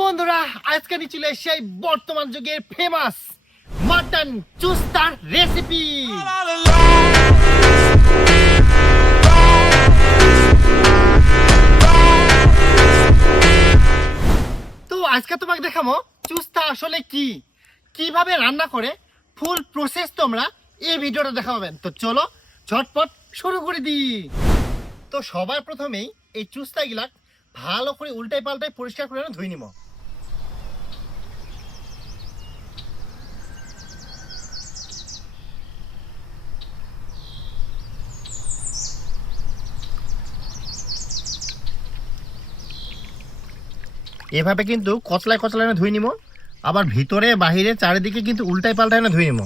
বন্ধুরা, আজকে আমি চলে এই বর্তমান যুগের ফেমাস মাটন চুস্তার রেসিপি তো আজকে তোমাকে দেখাবো চুস্তা আসলে কি, কীভাবে রান্না করে ফুল প্রসেস তোমরা এই ভিডিওটা দেখা পাবেন তো চলো ঝটপট শুরু করে দিই। তো সবার প্রথমেই এই চুস্তাগুলা ভালো করে উল্টাই পাল্টাই পরিষ্কার করে ধুই নিব। এভাবে কিন্তু কচলায় কচলায় ধুই নিব, আবার ভিতরে বাহিরে চারিদিকে কিন্তু উল্টাই পাল্টায় না ধুই নিব।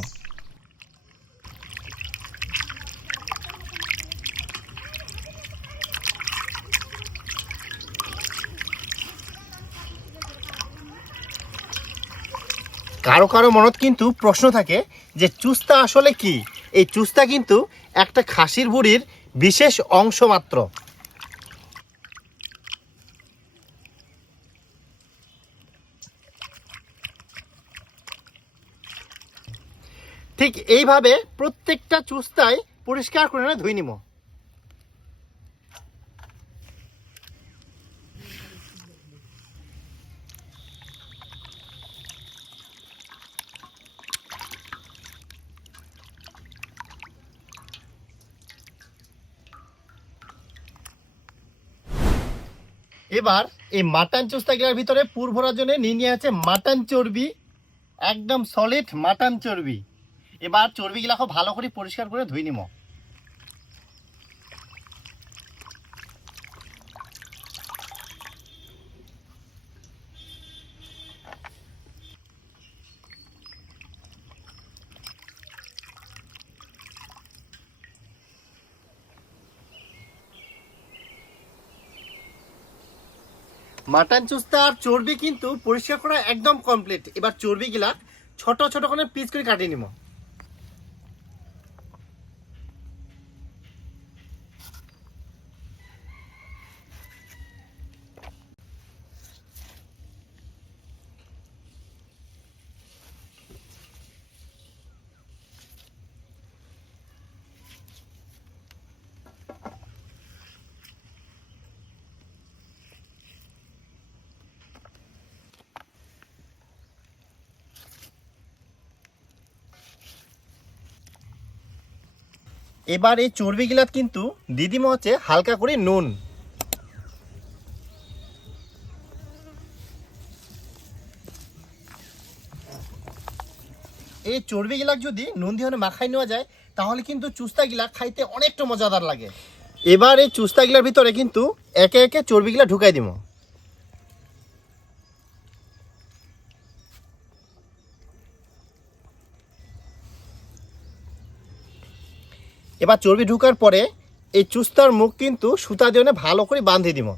কারও কারও মনত কিন্তু প্রশ্ন থাকে যে চুস্তা আসলে কি? এই চুস্তা কিন্তু একটা খাসির বুড়ির বিশেষ অংশ মাত্র। ঠিক এইভাবে প্রত্যেকটা চুস্তায় পরিষ্কার করে ধুই নিব। এবার এই মাটন চুস্তাগিলার ভিতরে পুর ভরার জন্য নিয়ে নিয়ে আছে মাটন চর্বি, একদম সলিড মাটন চর্বি। এবার চর্বিগুলা খুব ভালো করে পরিষ্কার করে ধুই নিব মাটন চুস্তার চর্বি কিন্তু পরিষ্কার করা একদম কমপ্লিট এবার চর্বিগুলা ছোট ছোট করে পিস করে কাটিয়ে নিব। এবার এই চর্বিগুলা কিন্তু দিদিমা হচ্ছে হালকা করে নুন। এই চর্বিগুলা যদি নুন দিয়ে মাখাই নেওয়া যায়, তাহলে কিন্তু চুস্তা চুস্তাগুলা খাইতে অনেকটা মজাদার লাগে। এবার এই চুস্তাগুলার ভিতরে কিন্তু একে একে চর্বিগুলা ঢুকাই দিব এবার চর্বি ঢুকার পরে এই চুস্তার মুখ কিন্তু সুতা দিয়ে ভালো করে বাঁধে দিব।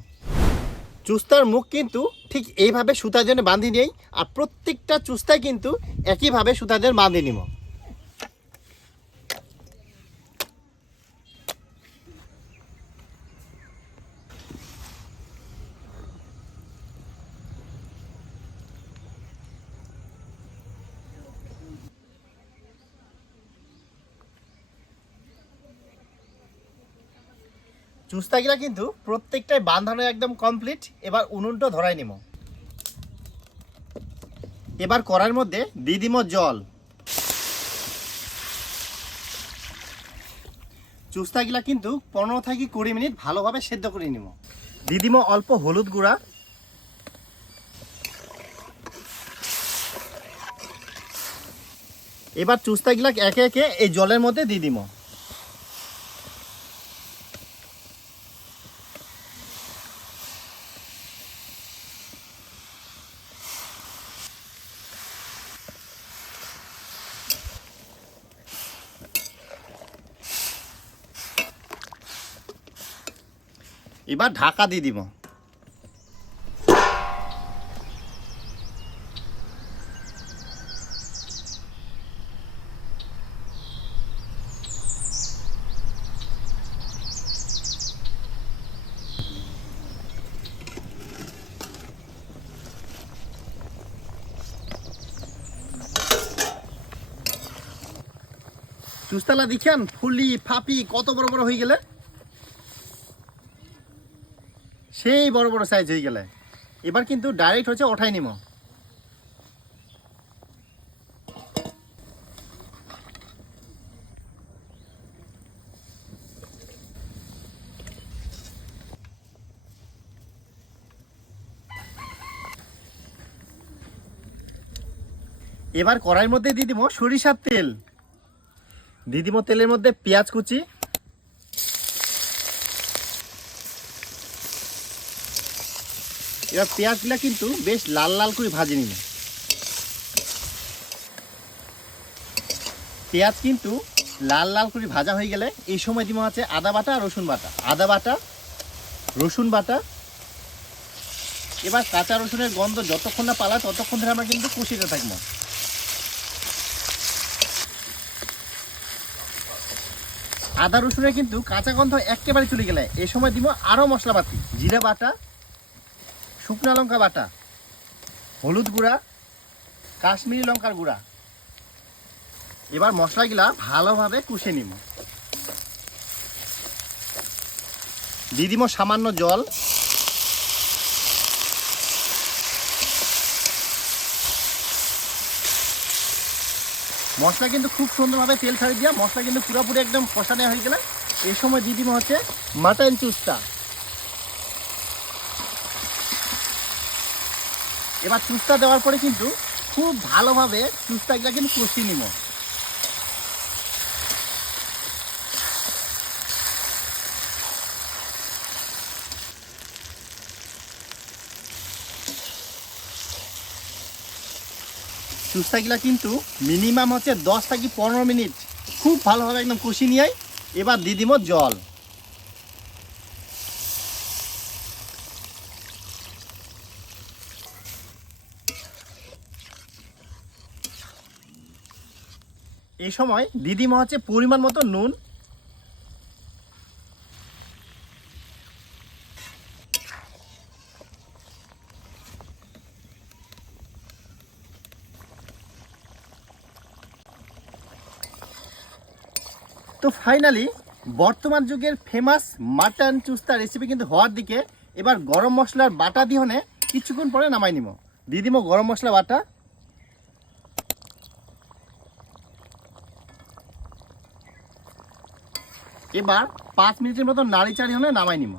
চুস্তার মুখ কিন্তু ঠিক এইভাবে সুতা দিয়ে বাঁধে নেই আর প্রত্যেকটা চুস্তায় কিন্তু একইভাবে সুতা দিয়ে বাঁধে নিব। চুস্তাগুলা কিন্তু প্রত্যেকটাই বাঁধানো একদম কমপ্লিট এবার উনুনটা ধরাই নিব এবার করার মধ্যে দিয়ে দিব জল। চুস্তাগুলা কিন্তু পনেরো থেকে কুড়ি মিনিট ভালোভাবে সেদ্ধ করে নিব দিয়ে দিব অল্প হলুদ গুঁড়া। এবার চুস্তাগুলা একে একে এই জলের মধ্যে দিয়ে দিব এবার ঢাকা দিয়ে দিব। চুস্তালা দেখেন ফুলি ফাপি কত বড় বড় হয়ে গেলে? সেই বড় বড় সাইজ হয়ে গেলে। এবার কিন্তু ডাইরেক্ট হচ্ছে ওঠাই নিমো। এবার কড়াইয়ের মধ্যে দিয়ে দিব সরিষার তেল। দিয়ে দিব তেলের মধ্যে পেঁয়াজ কুচি। এবার পেঁয়াজগুলা কিন্তু বেশ লাল লাল করে ভাজে নিন পেঁয়াজ কিন্তু লাল লাল করে ভাজা হয়ে গেলে এই সময় দিব হচ্ছে আদা বাটা আর রসুন বাটা। আদা বাটা, রসুন বাটা। এবার কাঁচা রসুনের গন্ধ যতক্ষণ না পালা ততক্ষণ ধরে আমরা কিন্তু কষিতে থাকব। আদা রসুনের কিন্তু কাঁচা গন্ধ একেবারে চলে গেলে এ সময় দিব আরও মশলাপাতি, জিরা বাটা শুকনো লঙ্কা বাটা, হলুদ গুঁড়া, কাশ্মীরি লঙ্কার গুঁড়া। এবার মশলাগুলা ভালোভাবে কুষে নিব। দিয়ে দিব সামান্য জল। মশলা কিন্তু খুব সুন্দরভাবে তেল ছাড়ি দিয়া মশলা কিন্তু পুরোপুরি একদম কষানো হয়ে গেলে এই সময় দিয়ে হচ্ছে মাটন চুস্তা। এবার চুস্তা দেওয়ার পরে কিন্তু খুব ভালোভাবে চুস্তাগুলা কিন্তু কষিয়ে নিব। চুস্তাগুলা কিন্তু মিনিমাম হচ্ছে দশ থেকে পনেরো মিনিট খুব ভালোভাবে একদম কষিয়ে নিয়ে এবার দিয়ে দিব জল। এই সময় দিদিমা হচ্ছে পরিমাণ মতো নুন। তো ফাইনালি বর্তমান যুগের ফেমাস মাটন চুস্তা রেসিপি কিন্তু হওয়ার দিকে এবার গরম মশলার বাটা দিহনে কিছুক্ষণ পরে নামাই নিব। দিয়ে দিব গরম মশলা বাটা এবার পাঁচ মিনিটের মতো নাড়ি চাড়ি হলে নামাই নিব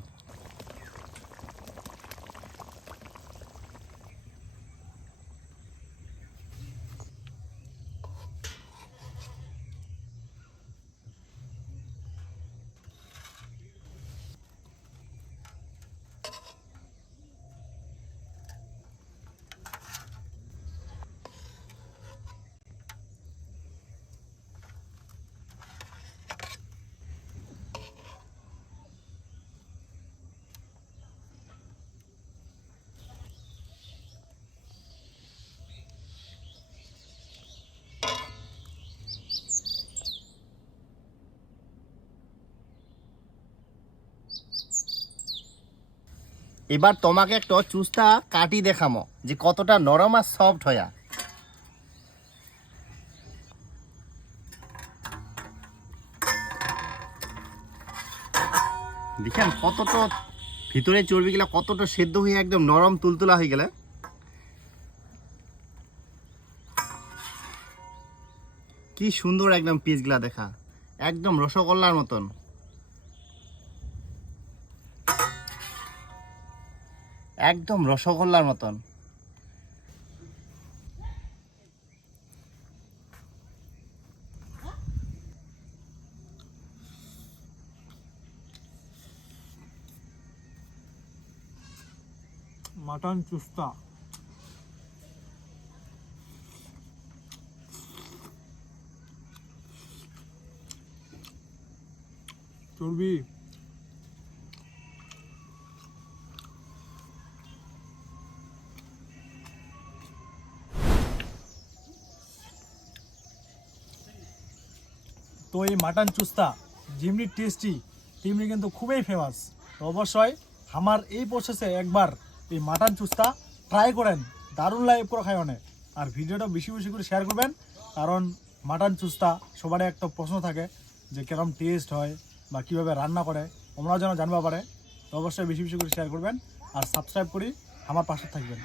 এবার তোমাকে একটা চুস্তা কাটি দেখামো যে কতটা নরম আর সফট হয়া। দেখেন কতটা ভিতরে চর্বিগুলা কতটা সেদ্ধ হয়ে একদম নরম তুলতুলা হয়ে গেলে। কি সুন্দর একদম পিসগুলা দেখা। একদম রসগোল্লার মতন। একদম রসগোল্লার মতন। মাটন চুস্তা। চর্বি। এই মাটন, চুস্তা, যেমনি টেস্টি তেমনি কিন্তু খুবই ফেমাস তো অবশ্যই আমার এই প্রসেসে একবার এই মাটন, চুস্তা ট্রাই করেন। দারুণ লাইভ করে খায় অনেক আর ভিডিওটা বেশি বেশি করে শেয়ার করবেন, কারণ মাটন, চুস্তা সবারই একটা প্রশ্ন থাকে যে কেরম টেস্ট হয় বা কীভাবে রান্না করে, তোমরাও যেন জানবা পারে। তো অবশ্যই বেশি বেশি করে শেয়ার করবেন, আর সাবস্ক্রাইব করি, আমার পাশে থাকবেন।